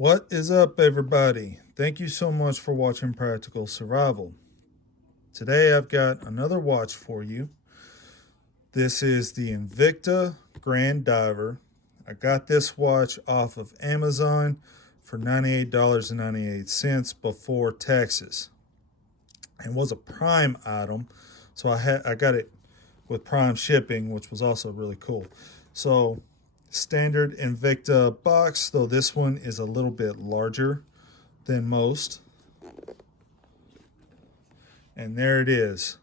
What is up, everybody? Thank you so much for watching Practical Survival. Today I've got another watch for you. This is the Invicta Grand Diver. I got this watch off of Amazon for $98.98 before taxes. It was a Prime item, so I got it with Prime shipping, which was also really cool. So standard Invicta box, though this one is a little bit larger than most. And there it is.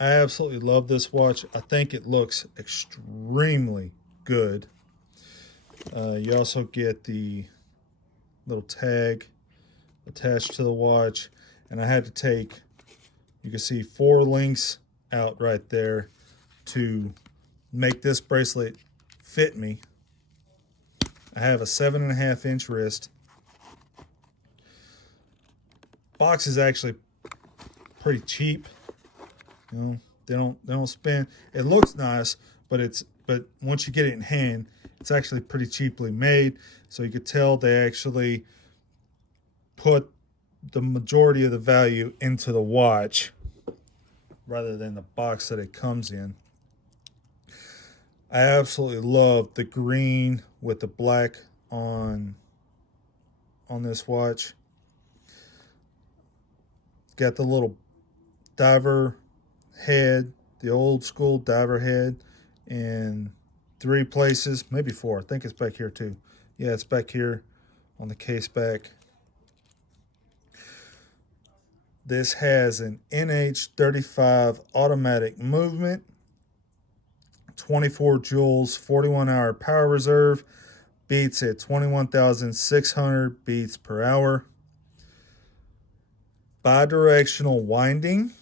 I absolutely love this watch. I think it looks extremely good. You also get the little tag attached to the watch. And I had to take, you can see 4 links out right there to make this bracelet fit me. I have a 7.5-inch wrist. Box is actually pretty cheap. You know, they don't spend. It looks nice, but once you get it in hand, it's actually pretty cheaply made. So you could tell they actually put the majority of the value into the watch rather than the box that it comes in. I absolutely love the green with the black on this watch. Got the little diver head, the old school diver head, in 3 places, maybe 4. I think it's back here too. Yeah, it's back here on the case back. This has an NH35 automatic movement, 24 joules, 41-hour power reserve, beats at 21,600 beats per hour. Bidirectional winding.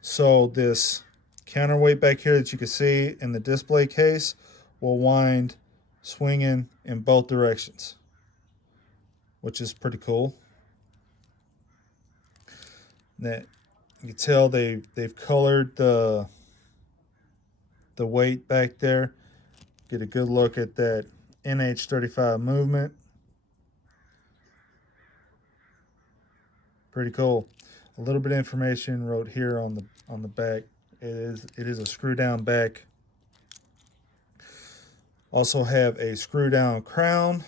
So this counterweight back here that you can see in the display case will wind swinging in both directions, which is pretty cool. That you can tell they've colored the weight back there. Get a good look at that NH35 movement. Pretty cool. A little bit of information wrote here on the back. It is a screw down back. Also have a screw down crown.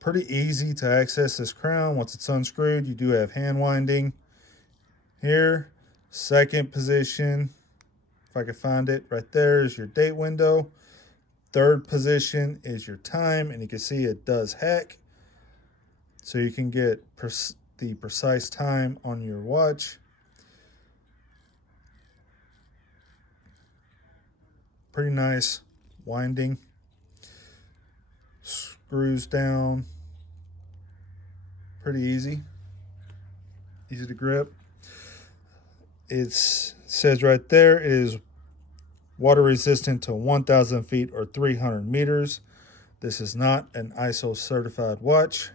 Pretty easy to access this crown. Once it's unscrewed, you do have hand winding here. Second position, if I can find it, right there is your date window. Third position is your time, and you can see it does hack. So you can get the precise time on your watch. Pretty nice winding. Screws down. Pretty easy. Easy to grip. It says right there it is water resistant to 1,000 feet or 300 meters. This is not an ISO certified watch.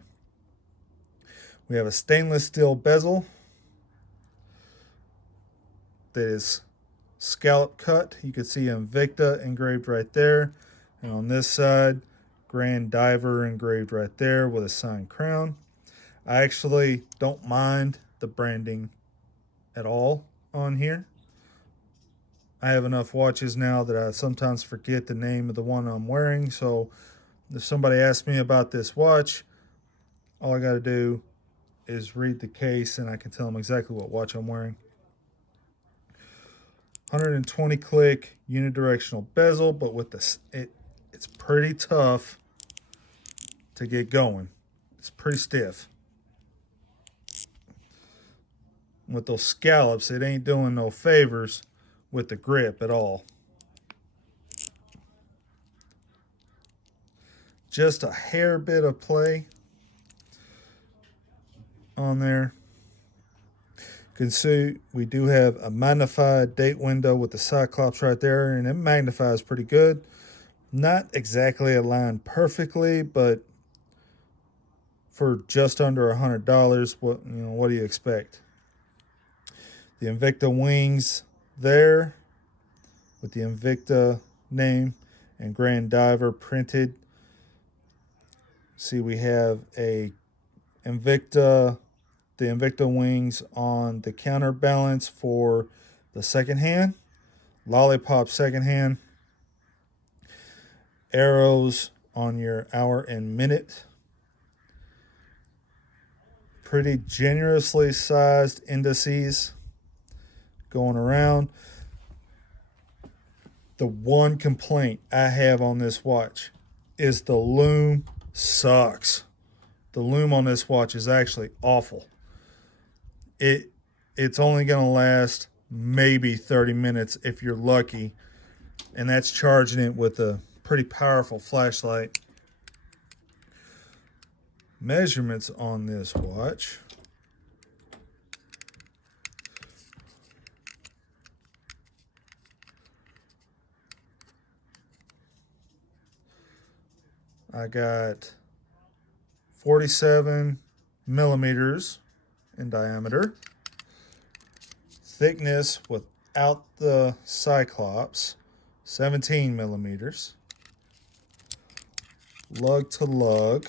We have a stainless steel bezel that is scallop cut. You can see Invicta engraved right there. And on this side, Grand Diver engraved right there with a signed crown. I actually don't mind the branding at all on here. I have enough watches now that I sometimes forget the name of the one I'm wearing. So if somebody asks me about this watch, all I got to do is read the case and I can tell them exactly what watch I'm wearing. 120 click unidirectional bezel, but with this, it's pretty tough to get going. It's pretty stiff. With those scallops, it ain't doing no favors with the grip at all. Just a hair bit of play on there. You can see we do have a magnified date window with the cyclops right there, and it magnifies pretty good. Not exactly aligned perfectly, but for just under $100, what do you expect? The Invicta wings there with the Invicta name, and Grand Diver printed. See, we have a Invicta, the Invicta wings on the counterbalance for the second hand, Lollipop second hand, arrows on your hour and minute. Pretty generously sized indices going around. The one complaint I have on this watch is the loom sucks. The loom on this watch is actually awful. It's only going to last maybe 30 minutes if you're lucky, and that's charging it with a pretty powerful flashlight. Measurements on this watch. I got 47 millimeters in diameter. Thickness without the Cyclops, 17 millimeters. Lug to lug,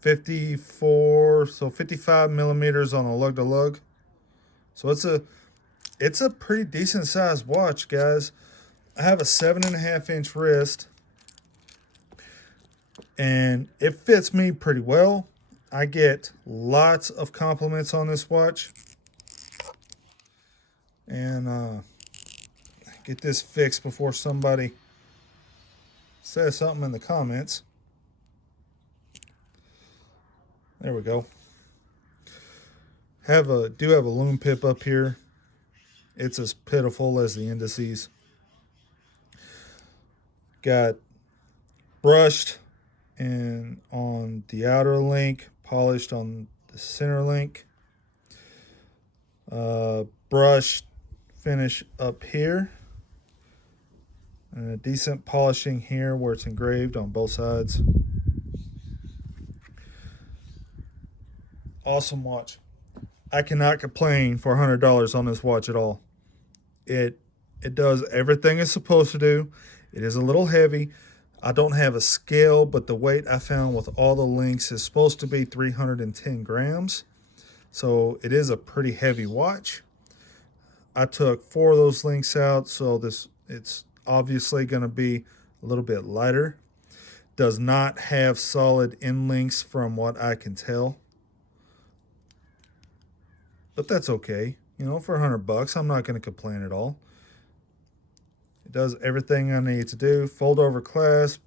55 millimeters on a lug to lug. So it's a pretty decent sized watch, guys. I have a 7.5-inch wrist, and it fits me pretty well. I get lots of compliments on this watch, and get this fixed before somebody says something in the comments. There we go. Do have a loom pip up here. It's as pitiful as the Indices. Got brushed and on the outer link, polished on the center link. Brushed finish up here, and a decent polishing here where it's engraved on both sides. Awesome watch. I cannot complain for $100 on this watch at all. It does everything it's supposed to do. It is a little heavy. I don't have a scale, but the weight I found with all the links is supposed to be 310 grams. So it is a pretty heavy watch. I took 4 of those links out, so it's obviously going to be a little bit lighter. Does not have solid end links from what I can tell. But that's okay. You know, for $100, I'm not going to complain at all. It does everything I need to do. Fold over clasp.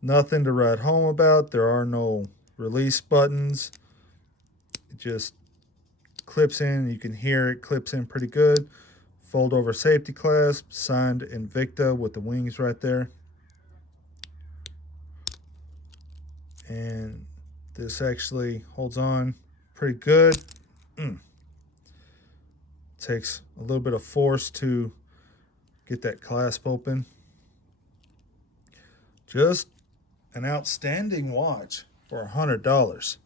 Nothing to write home about. There are no release buttons. It just clips in. You can hear it clips in pretty good. Fold over safety clasp. Signed Invicta with the wings right there. And this actually holds on pretty good. Takes a little bit of force to get that clasp open. Just an outstanding watch for $100.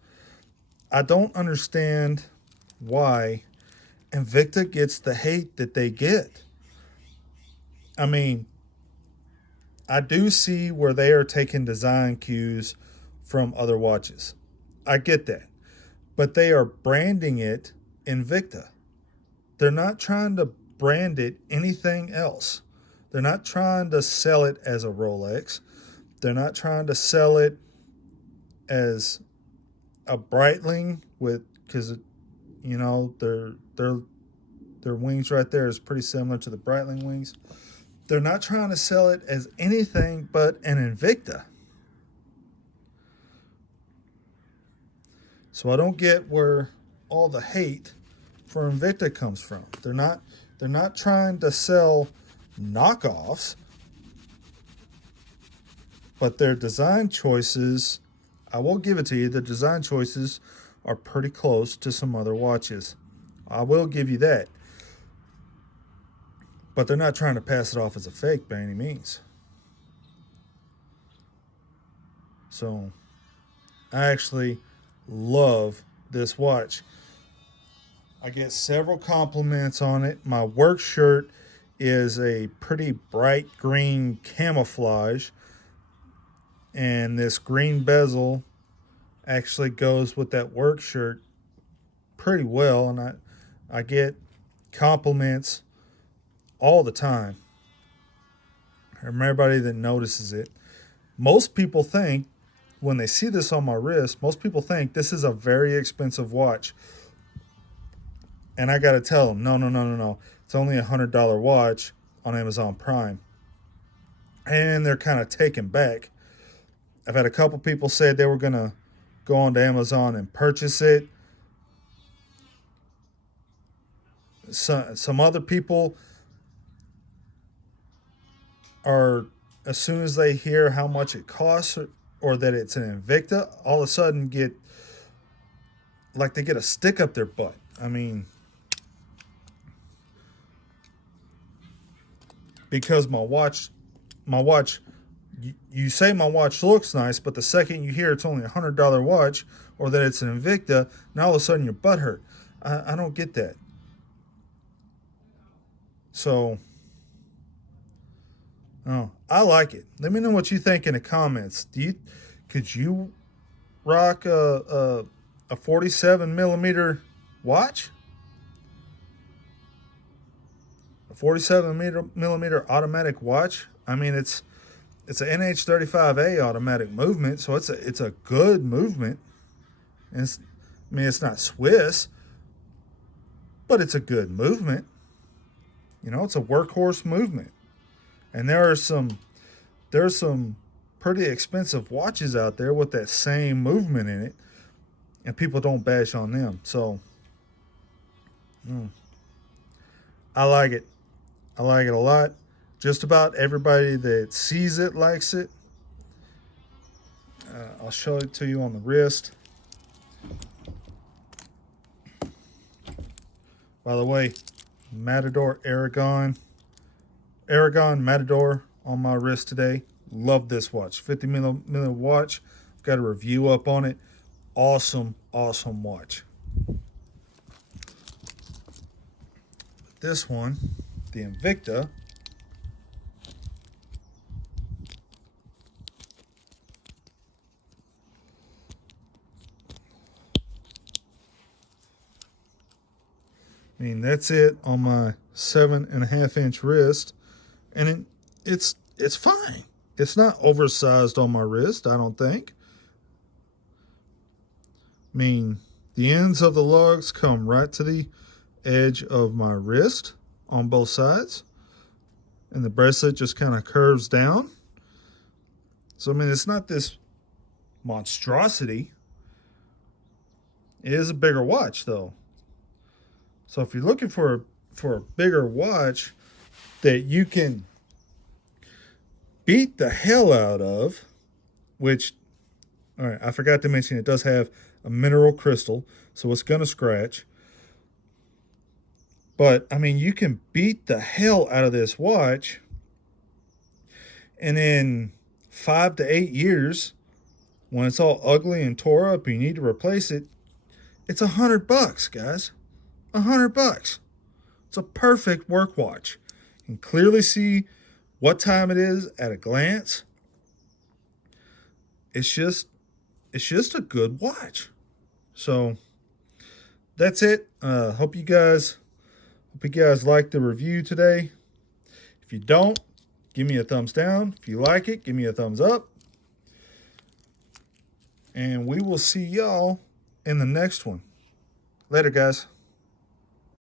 I don't understand why Invicta gets the hate that they get. I mean, I do see where they are taking design cues from other watches. I get that. But they are branding it Invicta. They're not trying to brand it anything else. They're not trying to sell it as a Rolex. They're not trying to sell it as a Breitling because you know their wings right there is pretty similar to the Breitling wings. They're not trying to sell it as anything but an Invicta. So I don't get where all the hate for Invicta comes from. They're not trying to sell knockoffs, but their design choices, I will give it to you, the design choices are pretty close to some other watches. I will give you that. But they're not trying to pass it off as a fake by any means. So I actually love this watch. I get several compliments on it. My work shirt is a pretty bright green camouflage, and this green bezel actually goes with that work shirt pretty well, and I get compliments all the time from everybody that notices it. Most people think, when they see this on my wrist, most people think this is a very expensive watch. And I got to tell them, no, no, no, no, no. It's only $100 watch on Amazon Prime. And they're kind of taken back. I've had a couple people say they were going to go onto Amazon and purchase it. Some other people are, as soon as they hear how much it costs or that it's an Invicta, all of a sudden get like they get a stick up their butt. I mean, because my watch, you say my watch looks nice, but the second you hear it's only $100 watch or that it's an Invicta, now all of a sudden your butt hurt. I don't get that. So, oh, I like it. Let me know what you think in the comments. Could you rock a 47 millimeter watch? A 47 millimeter automatic watch? I mean, it's an NH35A automatic movement, so it's a good movement. And it's not Swiss, but it's a good movement. You know, it's a workhorse movement. And there's some pretty expensive watches out there with that same movement in it, and people don't bash on them. So I like it. I like it a lot. Just about everybody that sees it likes it. I'll show it to you on the wrist. By the way, Matador Aragon Matador on my wrist today. Love this watch. 50 millimeter watch. I've got a review up on it. Awesome, awesome watch. This one, the Invicta, I mean, that's it on my 7.5 inch wrist, and it's fine. It's not oversized on my wrist, I don't think. I mean, the ends of the lugs come right to the edge of my wrist on both sides, and the bracelet just kind of curves down. So, I mean, it's not this monstrosity. It is a bigger watch, though. So if you're looking for a bigger watch that you can beat the hell out of, which, all right, I forgot to mention it does have a mineral crystal, so it's going to scratch. But, I mean, you can beat the hell out of this watch, and in 5 to 8 years, when it's all ugly and tore up and you need to replace it, it's $100, guys. $100. It's a perfect work watch. You can clearly see what time it is at a glance. It's just a good watch. So that's it. Hope you guys liked the review today. If you don't, give me a thumbs down. If you like it, give me a thumbs up. And we will see y'all in the next one. Later, guys.